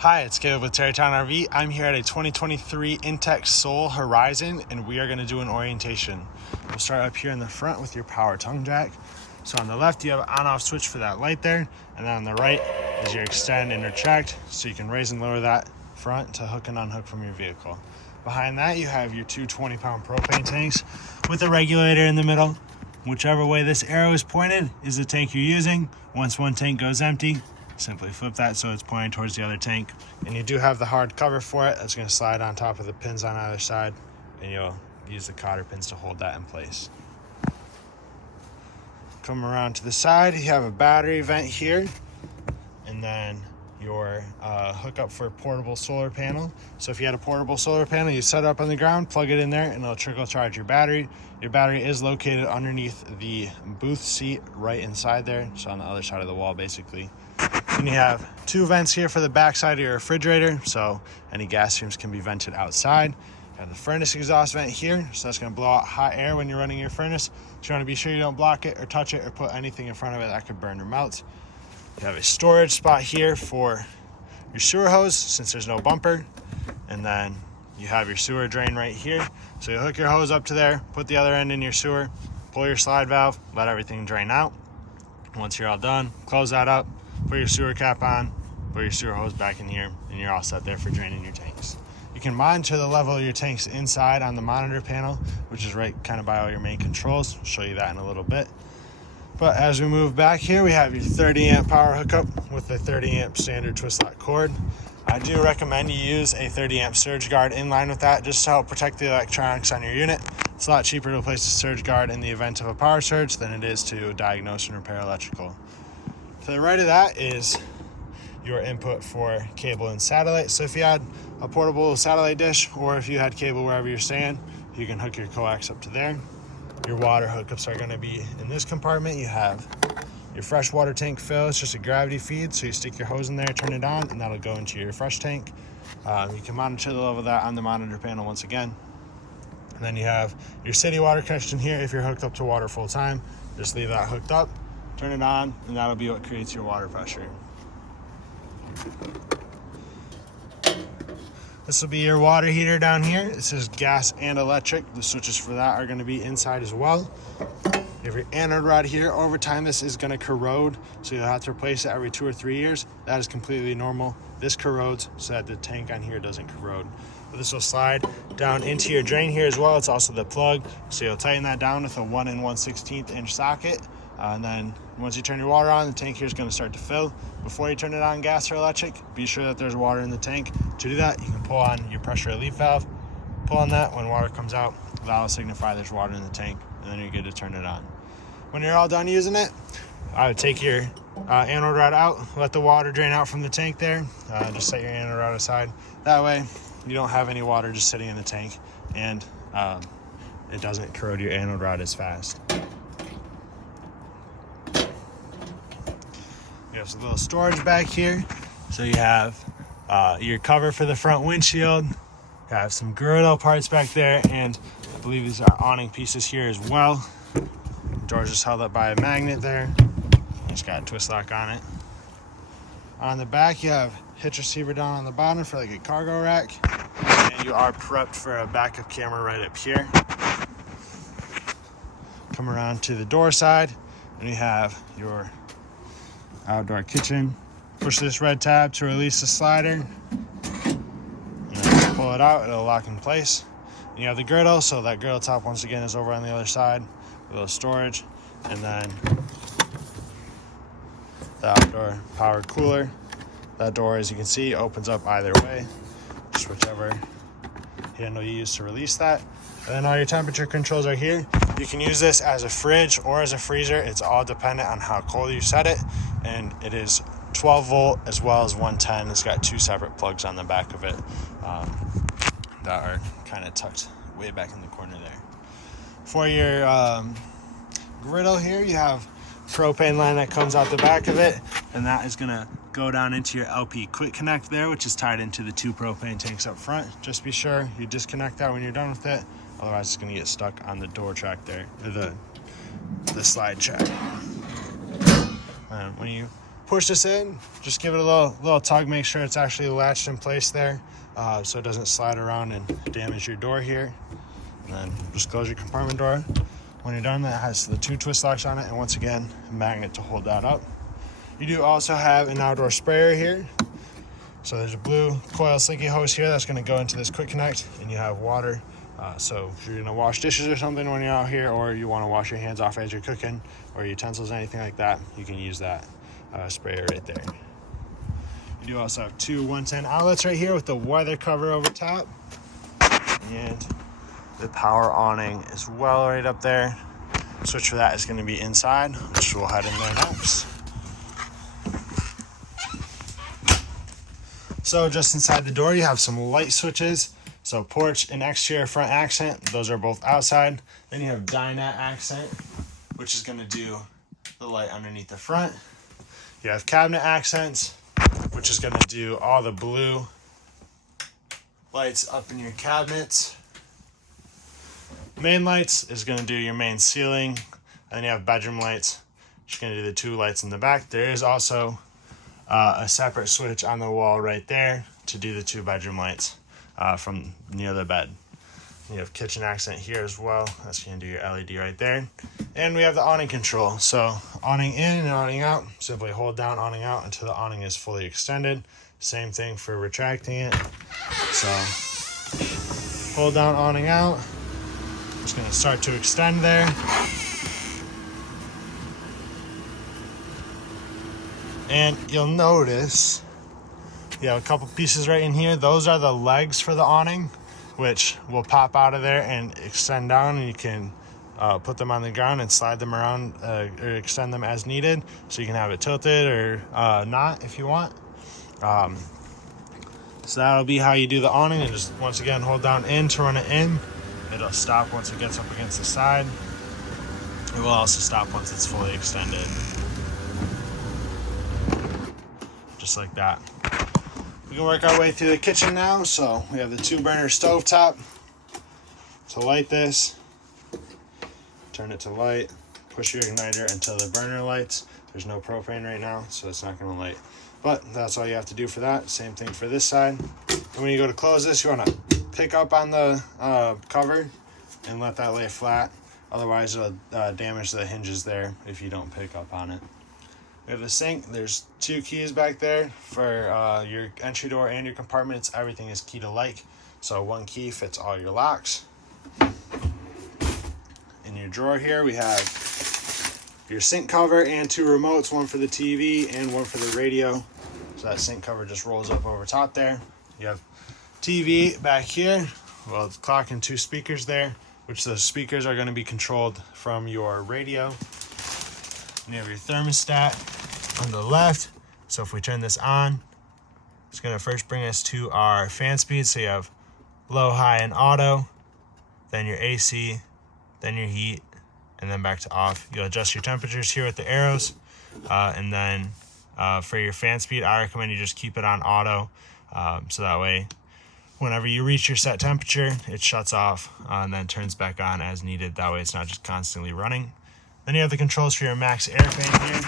Hi, it's Caleb with Terrytown RV. I'm here at a 2023 Intech Soul Horizon, and we are going to do an orientation. We'll start up here in the front with your power tongue jack. So on the left, you have an on-off switch for that light there, and then on the right is your extend and retract, so you can raise and lower that front to hook and unhook from your vehicle. Behind that, you have your two 20-pound propane tanks with a regulator in the middle. Whichever way this arrow is pointed is the tank you're using. Once one tank goes empty, simply flip that so it's pointing towards the other tank. And you do have the hard cover for it. That's going to slide on top of the pins on either side, and you'll use the cotter pins to hold that in place. Come around to the side, you have a battery vent here, and then your hookup for a portable solar panel. So if you had a portable solar panel, you set it up on the ground, plug it in there, and it'll trickle charge your battery. Your battery is located underneath the booth seat right inside there, so on the other side of the wall basically. And you have two vents here for the back side of your refrigerator, so any gas fumes can be vented outside. You have the furnace exhaust vent here, so that's going to blow out hot air when you're running your furnace. So you want to be sure you don't block it or touch it or put anything in front of it that could burn or melt. You have a storage spot here for your sewer hose since there's no bumper, and then you have your sewer drain right here. So you hook your hose up to there, put the other end in your sewer, pull your slide valve, let everything drain out. Once you're all done, close that up, put your sewer cap on, put your sewer hose back in here, and you're all set there for draining your tanks. You can monitor the level of your tanks inside on the monitor panel, which is right kind of by all your main controls. I'll show you that in a little bit. But as we move back here, we have your 30 amp power hookup with the 30 amp standard twist lock cord. I do recommend you use a 30 amp surge guard in line with that just to help protect the electronics on your unit. It's a lot cheaper to replace a surge guard in the event of a power surge than it is to diagnose and repair electrical. To the right of that is your input for cable and satellite. So if you had a portable satellite dish, or if you had cable wherever you're staying, you can hook your coax up to there. Your water hookups are going to be in this compartment. You have your fresh water tank fill. It's just a gravity feed, so you stick your hose in there, turn it on, and that'll go into your fresh tank. You can monitor the level of that on the monitor panel once again. And then you have your city water connection here. If you're hooked up to water full time, just leave that hooked up, turn it on, and that'll be what creates your water pressure. This will be your water heater down here. This is gas and electric. The switches for that are going to be inside as well. You have your anode rod here. Over time, this is going to corrode, so you'll have to replace it every 2 or 3 years. That is completely normal. This corrodes so that the tank on here doesn't corrode. But this will slide down into your drain here as well. It's also the plug, so you'll tighten that down with a 1 1/16 inch socket. And then once you turn your water on, the tank here is going to start to fill. Before you turn it on gas or electric, be sure that there's water in the tank. To do that, you can pull on your pressure relief valve. Pull on that. When water comes out, that will signify there's water in the tank, and then you're good to turn it on. When you're all done using it, I would take your anode rod out, let the water drain out from the tank there. Just set your anode rod aside. That way, you don't have any water just sitting in the tank, and it doesn't corrode your anode rod as fast. You have some little storage back here. So you have your cover for the front windshield. You have some griddle parts back there, and I believe these are awning pieces here as well. The door's just held up by a magnet there. It's got a twist lock on it. On the back, you have hitch receiver down on the bottom for like a cargo rack. And you are prepped for a backup camera right up here. Come around to the door side, and you have your outdoor kitchen. Push this red tab to release the slider, and then pull it out, it'll lock in place. And you have the griddle, so that griddle top once again is over on the other side, a little storage, and then the outdoor power cooler. That door, as you can see, opens up either way, just whichever handle you use to release that. And then all your temperature controls are here. You can use this as a fridge or as a freezer. It's all dependent on how cold you set it. And it is 12 volt as well as 110. It's got two separate plugs on the back of it that are kind of tucked way back in the corner there. For your griddle here, you have propane line that comes out the back of it, and that is going to go down into your LP quick connect there, which is tied into the two propane tanks up front. Just be sure you disconnect that when you're done with it, otherwise it's going to get stuck on the door track there, or the slide track. When you push this in, just give it a little tug, make sure it's actually latched in place there, so it doesn't slide around and damage your door here. And then just close your compartment door. When you're done, that has the 2 twist locks on it, and once again, a magnet to hold that up. You do also have an outdoor sprayer here. So there's a blue coil slinky hose here that's going to go into this quick connect, and you have water. So if you're going to wash dishes or something when you're out here, or you want to wash your hands off as you're cooking, or utensils, anything like that, you can use that sprayer right there. You do also have 2 110 outlets right here with the weather cover over top, and the power awning as well right up there. Switch for that is going to be inside, which we'll head in there next. So just inside the door, you have some light switches. So porch and exterior front accent, those are both outside. Then you have dinette accent, which is going to do the light underneath the front. You have cabinet accents, which is going to do all the blue lights up in your cabinets. Main lights is going to do your main ceiling. And then you have bedroom lights, which is going to do the 2 lights in the back. There is also a separate switch on the wall right there to do the 2 bedroom lights from near the bed. You have kitchen accent here as well. That's going to do your LED right there. And we have the awning control. So awning in and awning out. Simply hold down awning out until the awning is fully extended. Same thing for retracting it. So hold down awning out. It's going to start to extend there. And you'll notice you have a couple pieces right in here. Those are the legs for the awning, which will pop out of there and extend down, and you can put them on the ground and slide them around or extend them as needed. So you can have it tilted or not if you want. So that'll be how you do the awning, and just once again hold down in to run it in. It'll stop once it gets up against the side. It will also stop once it's fully extended. Just like that. We can work our way through the kitchen now. So we have the 2-burner stovetop. To light this, turn it to light, push your igniter until the burner lights. There's no propane right now, so it's not going to light. But that's all you have to do for that. Same thing for this side. And when you go to close this, you want to pick up on the cover and let that lay flat. Otherwise, it'll damage the hinges there if you don't pick up on it. We have the sink. There's 2 keys back there for your entry door and your compartments. Everything is key to like, so 1 key fits all your locks. In your drawer here, we have your sink cover and 2 remotes, one for the TV and one for the radio. So that sink cover just rolls up over top there. You have TV back here. Well, it's clock and 2 speakers there, which the speakers are going to be controlled from your radio. And you have your thermostat on the left. So if we turn this on, it's going to first bring us to our fan speed. So you have low, high, and auto, then your AC, then your heat, and then back to off. You'll adjust your temperatures here with the arrows. And then for your fan speed, I recommend you just keep it on auto. So that way, whenever you reach your set temperature, it shuts off and then turns back on as needed. That way it's not just constantly running. Then you have the controls for your max air fan here,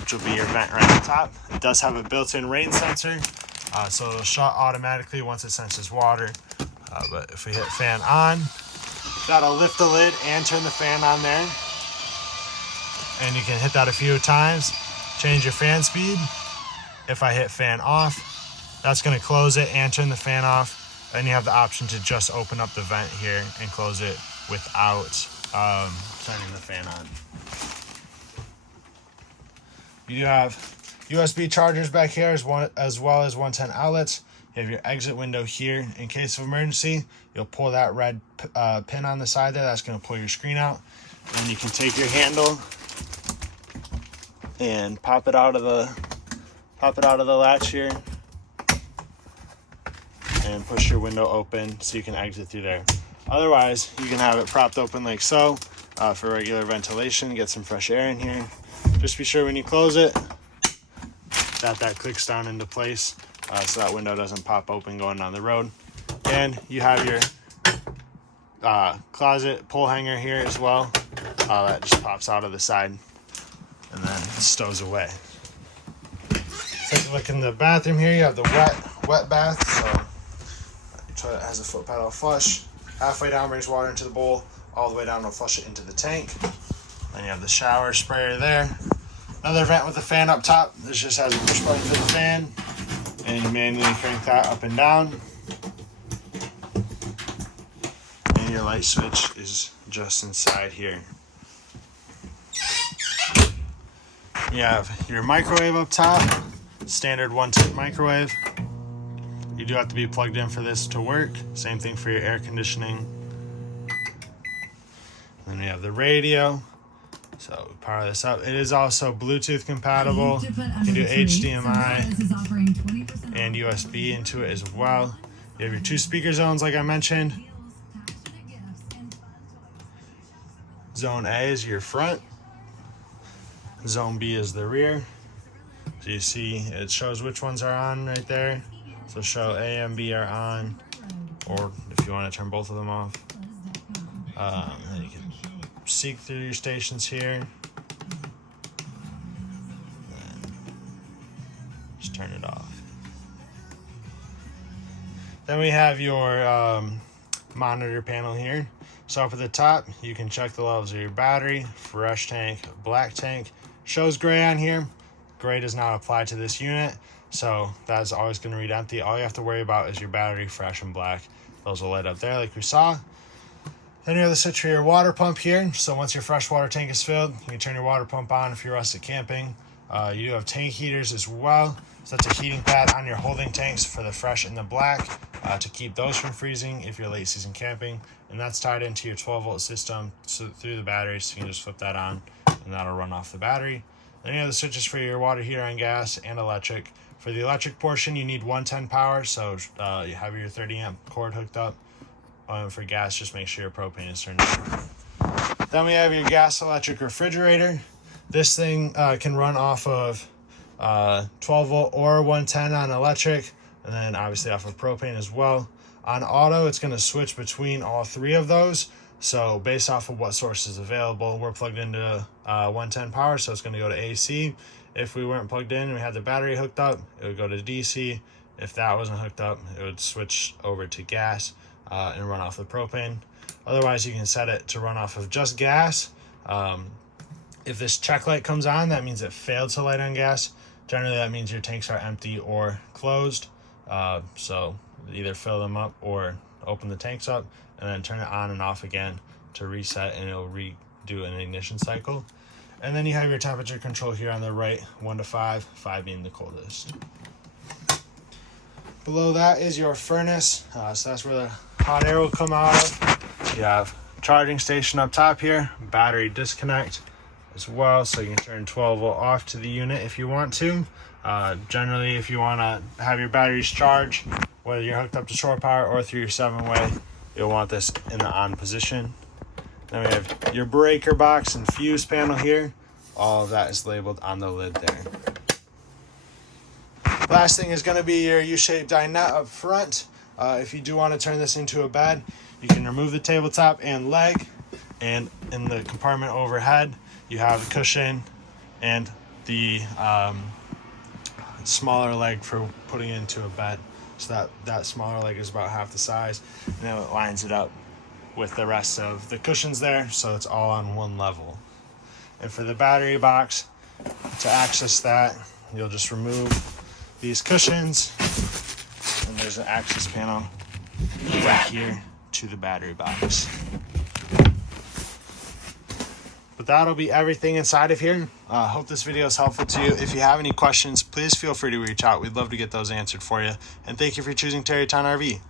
which will be your vent right on top. It does have a built-in rain sensor, so it'll shut automatically once it senses water. But if we hit fan on, that'll lift the lid and turn the fan on there. And you can hit that a few times. Change your fan speed. If I hit fan off, that's going to close it and turn the fan off. Then you have the option to just open up the vent here and close it without turning the fan on. You do have USB chargers back here as well as 110 outlets. You have your exit window here. In case of emergency, you'll pull that red pin on the side there. That's going to pull your screen out. And you can take your handle and pop it out of the latch here and push your window open so you can exit through there. Otherwise, you can have it propped open like so for regular ventilation, get some fresh air in here. Just be sure when you close it that clicks down into place so that window doesn't pop open going down the road. And you have your closet pole hanger here as well. That just pops out of the side and then stows away. Quick look in the bathroom here. You have the wet bath. So your toilet has a foot pedal flush. Halfway down brings water into the bowl. All the way down will flush it into the tank. Then you have the shower sprayer there. Another vent with a fan up top. This just has a push button for the fan. And you manually crank that up and down. And your light switch is just inside here. You have your microwave up top, standard 1-tip microwave. You do have to be plugged in for this to work. Same thing for your air conditioning. Then we have the radio. So we power this up. It is also Bluetooth compatible. You can do HDMI and USB into it as well. You have your 2 speaker zones like I mentioned. Zone A is your front. Zone B is the rear. So you see it shows which ones are on right there. So show A and B are on, or if you want to turn both of them off. Then you can seek through your stations here. Then just turn it off. Then we have your monitor panel here. So up at the top, you can check the levels of your battery, fresh tank, black tank. Shows gray on here. Gray does not apply to this unit, so that's always going to read empty. All you have to worry about is your battery, fresh and black. Those will light up there like we saw. Then you have the switch for your water pump here. So once your freshwater tank is filled, you can turn your water pump on if you're rustic camping. You do have tank heaters as well. So that's a heating pad on your holding tanks for the fresh and the black to keep those from freezing if you're late season camping. And that's tied into your 12-volt system through the battery, so you can just flip that on and that'll run off the battery. Then you have the switches for your water heater on gas and electric. For the electric portion, you need 110 power, so you have your 30 amp cord hooked up. For gas, just make sure your propane is turned on. Then we have your gas electric refrigerator. This thing can run off of 12 volt or 110 on electric, and then obviously off of propane as well. On auto, it's going to switch between all 3 of those. So based off of what source is available, we're plugged into 110 power, so it's going to go to AC. If we weren't plugged in and we had the battery hooked up, it would go to DC. If that wasn't hooked up, it would switch over to gas and run off the propane. Otherwise, you can set it to run off of just gas. If this check light comes on, that means it failed to light on gas. Generally, that means your tanks are empty or closed. So either fill them up or open the tanks up and then turn it on and off again to reset, and it'll redo an ignition cycle. And then you have your temperature control here on the right, 1 to 5, 5 being the coldest. Below that is your furnace. So that's where the hot air will come out of. You have charging station up top here, battery disconnect as well, so you can turn 12 volt off to the unit if you want to. Generally, if you want to have your batteries charged, whether you're hooked up to shore power or through your 7-way, you'll want this in the on position. Then we have your breaker box and fuse panel here. All of that is labeled on the lid there. Last thing is going to be your U-shaped dinette up front. If you do want to turn this into a bed, you can remove the tabletop and leg, and in the compartment overhead you have a cushion and the smaller leg for putting it into a bed. So that smaller leg is about half the size, and then it lines it up with the rest of the cushions there, so it's all on one level. And for the battery box, to access that, you'll just remove these cushions, and there's an access panel right here to the battery box. But that'll be everything inside of here. Hope this video is helpful to you. If you have any questions, please feel free to reach out. We'd love to get those answered for you. And thank you for choosing Terrytown RV.